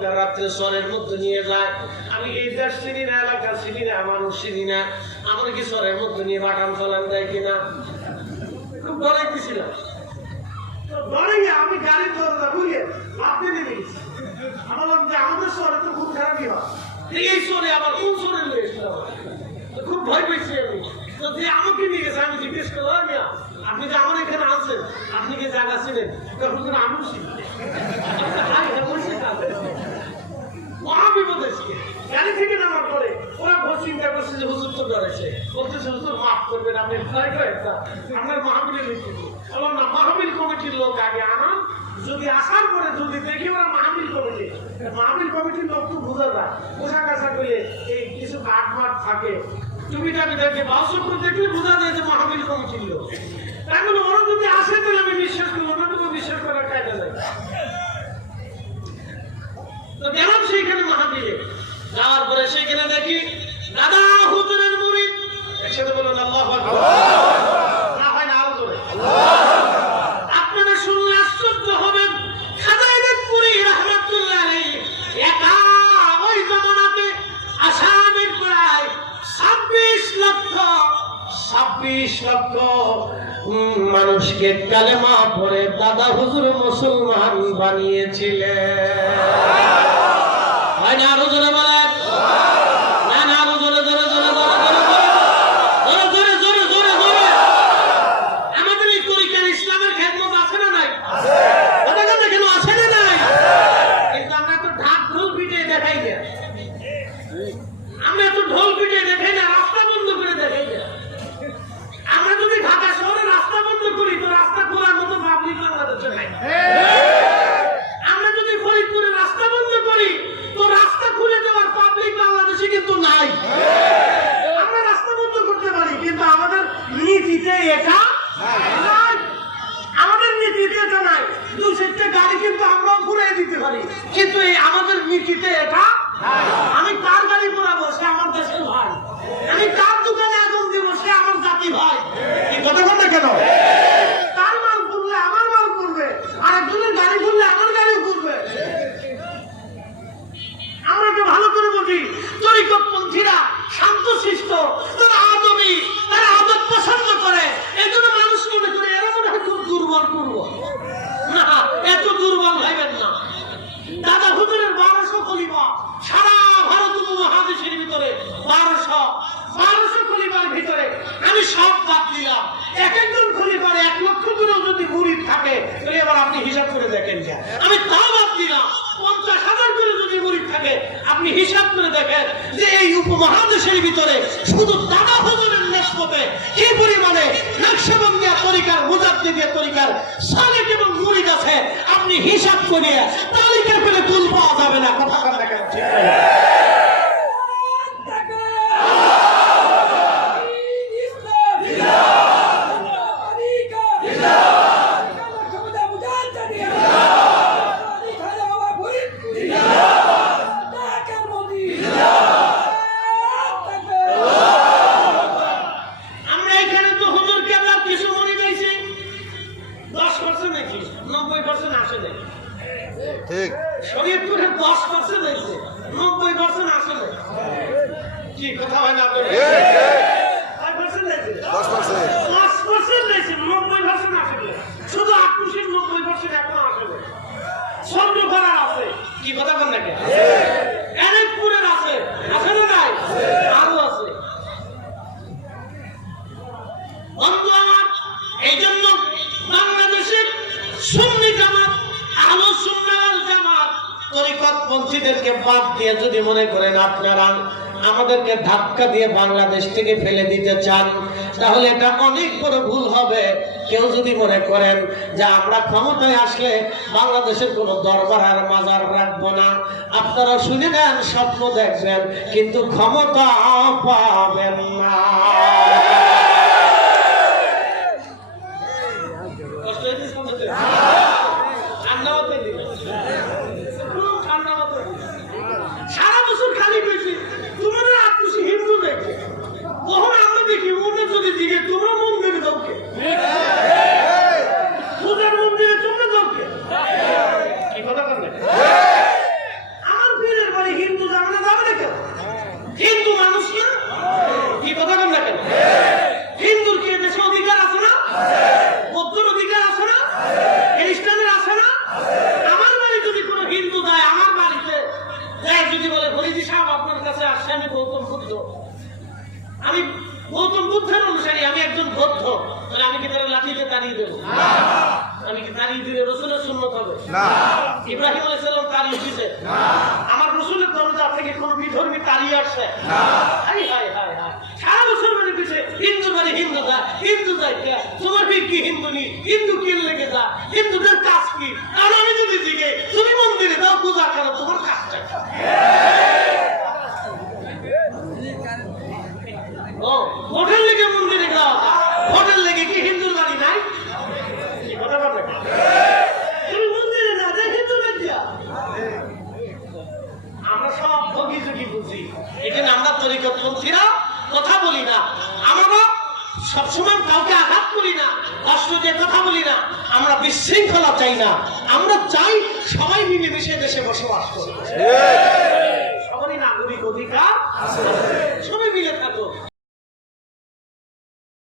অন্ধকার রাত্রে চরের মধ্যে নিয়ে যায়। আমি এই দেশ চিনি না, এলাকা চিনি না, মানুষ চিনি না, আমার কি চরের মধ্যে নিয়ে বাটাম চালান দেয় কিনা? খুব ডরাইতেছিলাম। আমি গাড়ির দরজা খুলে আপনি নেমে গেছি। আমার যে আমাদের শহরে তো খুব খারাপই হয়, এই শহরে আবার কোন শহরে নিয়ে এসলাম, খুব ভয় পেয়েছি আমি। যে আমাকে নিয়ে গেছে, আমি জিজ্ঞেস করলাম আপনি যে আমার এখানে আছেন, আপনি কি জায়গা ছিলেন? তখন আমিও ছিলাম। মহাবিপদ এসে গাড়ি থেকে নামার পরে ওরা চিন্তা করছে যে হুজুর তো ডরেছে, বলতেছে হুজুর মাফ করবেন, আপনি ভয় করে আপনার মাহবিলের নেতৃত্ব। বললাম না, মাহবিল কমিটির লোক আগে আনা, যদি আসার পরে যদি দেখি ওরা মাহবিল কমিটির লোক তো বোঝা যায়, পোশাক আশাক করলে এই কিছু কাঠ মাঠ থাকে, টুপিটাপি দেখে বাউসুর দেখলে বোঝা যায় যে মাহবিল কমিটির লোক। তাই বলে ওরা যদি আসে তাহলে আমি বিশ্বাস করবো না, তো বিশ্বাস করার কায়দা যায়। তো গেলাম সেইখানে মাহবিলে, যাওয়ার পরে সেখানে দেখি দাদা হুজুরের মুরিদ। একসাথে বলুন আল্লাহু আকবার। না হয় না, আরো জোরে। আপনারা শুনলে আশ্চর্য হবেন, খাজা ইমামপুরী রাহমাতুল্লাহ আলাইহি একা ওই জামানাতে আসামের প্রায় 26 লক্ষ মানুষকে কালেমা পড়ে দাদা হুজুর মুসলমান বানিয়েছিলেন। হয় না, আরো জোরে বলেন। না না, আরো জোরে জোরে জোরে জোরে জোরে জোরে জোরে জোরে। আমাদের এই তরিকার ইসলামের খেদমত আছে না নাই? কথা কথা কেন আছে না নাই? কিন্তু আমরা তো ঢাক ঢোল পিটিয়ে দেখাই না, আমরা তো ঢোল পিটিয়ে দেখাই না, রাস্তা বন্ধ করে দেখাই না। আমরা যদি ঢাকা শহরে রাস্তা বন্ধ করি তো রাস্তা খোলার মতো পাবলিক বাংলাদেশে নাই। আমরা যদি ফরিদপুরে রাস্তা বন্ধ করি তো রাস্তা খুলে দেওয়ার পাবলিক বাংলাদেশে কিন্তু নাই। আমরা রাস্তা বন্ধ করতে পারি, কিন্তু আমাদের নীতিতে এটা নাই। আমাদের নীতিতে এটা নাই। দুই চারটে গাড়ি কিন্তু আমরাও ঘুরিয়ে দিতে পারি, কিন্তু এই আমাদের নীতিতে এটা। আমি কার গাড়ি ঘুরাবো, সে আমার দেশের ভাই। আমি কার দোকানে আগুন দিব, সে আমার জাতি ভাই। এই কথা বলতে কেন? তার মাল ঘুরলে আমার মাল ঘুরবে, আর একজনের গাড়ি ঘুরলে আমার গাড়ি ঘুরবে। আমরা তো ভালো করে বুঝি, তরিকতপন্থীরা শান্তশিষ্ট, তারা আদমি, তারা আদব পছন্দ করে। এই জন্য মানুষ মনে করে এরা মনে হয় খুব দুর্বল করব না, এত দুর্বল হইবেন না। দাদা হুজুরের 1200 খলিফা, সারা ভারত উপমহাদেশের ভিতরে 1200 খলিফার ভিতরে আমি সব বাদ দিলাম। এক একজন খলিফার 1 লক্ষ করে যদি মুরিদ থাকে, তাহলে এবার আপনি হিসাব করে দেখেন। আমি তাও বাদ দিলাম, 50,000 করে যদি মুরিদ থাকে, আপনি হিসাব করে দেখেন যে এই উপমহাদেশের ভিতরে শুধু দাদা হুজুরের নিসবতে কি পরিমাণে নকশবন্দিয়া তরিকার, মুজাদ্দিদিয়া তরিকার সালেক এবং মুরিদ আছে। আপনি হিসাব করে তালিকা করে তুল পাওয়া যাবে না। কথা কথা কেন? আমরা এখানে তো হুজুর কেবলার কিছু মনে দিয়েছি, 10% নাকি 90% আসে নাই। ঠিক, শরীয়তপুরে 10% হয়েছে, 90% আসে নাই। কি কথা হয় না? 10% হয়েছে, 10% হয়েছে, 90% আসে নাই। শুধু 90% এখনো আসে নাই। চন্দ্রপাড়ার আছে, কি কথা বল নাকি? এলেকপুরের আছে, আছে না নাই? আরো আছে। বন্ধু আমার, এই জন্য বাংলাদেশের সুন্নি জামাত, আহলে সুন্নাহ ওয়াল জামাত তরিকতপন্থীদেরকে বাদ দিয়ে যদি মনে করেন আপনারা আমাদেরকে ধাক্কা দিয়ে বাংলাদেশ থেকে ফেলে দিতে চান, তাহলে এটা অনেক বড় ভুল হবে। কেউ যদি মনে করেন যে আমরা ক্ষমতায় আসলে বাংলাদেশের কোনো দরবার আর মাজার রাখবো না, আপনারা শুনে নেন, স্বপ্ন দেখবেন, কিন্তু ক্ষমতা পাবেন না। সারা বছর খালি পেয়েছি, তোমার আত্মীয় হিন্দু দেখে, কখন আমরা দেখি ওদের যদি দিকে তোমরা মন্দিরে দৌড়কে, পূজার মন্দিরে তোমরা দৌড়কে, কি কথা বলবে? বুদ্ধের অনুসারী, আমি একজন বৌদ্ধ, তাহলে আমি কি তারা লাঠিতে তাড়িয়ে দেবো? আমি কি তাড়িয়ে দিলে রসুলের সুন্নত হবে? ইব্রাহিম আলাইহিস সালাম তাড়িয়ে দিয়েছে, আমার রসুলের দরজা থেকে কোন বিধর্মী তাড়িয়ে আসছে? হাই হাই হাই হাই, সারা বছর মানে পিছে হিন্দু মানে হিন্দু যা, হিন্দু যাই তোমার কি হিন্দু নি, হিন্দু কি লেগে যা, হিন্দুদের কাজ কি? আর আমি যদি জিগে তুমি মন্দিরে দাও পূজা করো, তোমার কাজটা ও হোটেল লেগে মন্দিরে যাওয়া, হোটেল লেগে কি হিন্দুর বাড়ি নাই? কথা বলবে তুমি মন্দিরে না যাই হিন্দু বাড়িয়া, আমরা সব ভোগী যোগী বুঝি। এখানে আমরা তরিকতপন্থীরা কথা বলি না, আমরা সবসময় কাউকে আঘাত করি না, কষ্ট দিয়ে কথা বলি না, আমরা বিশৃঙ্খলা চাই না, আমরা চাই সবাই মিলেমিশে দেশে বসবাস করবে, সবারই নাগরিক অধিকার, সবাই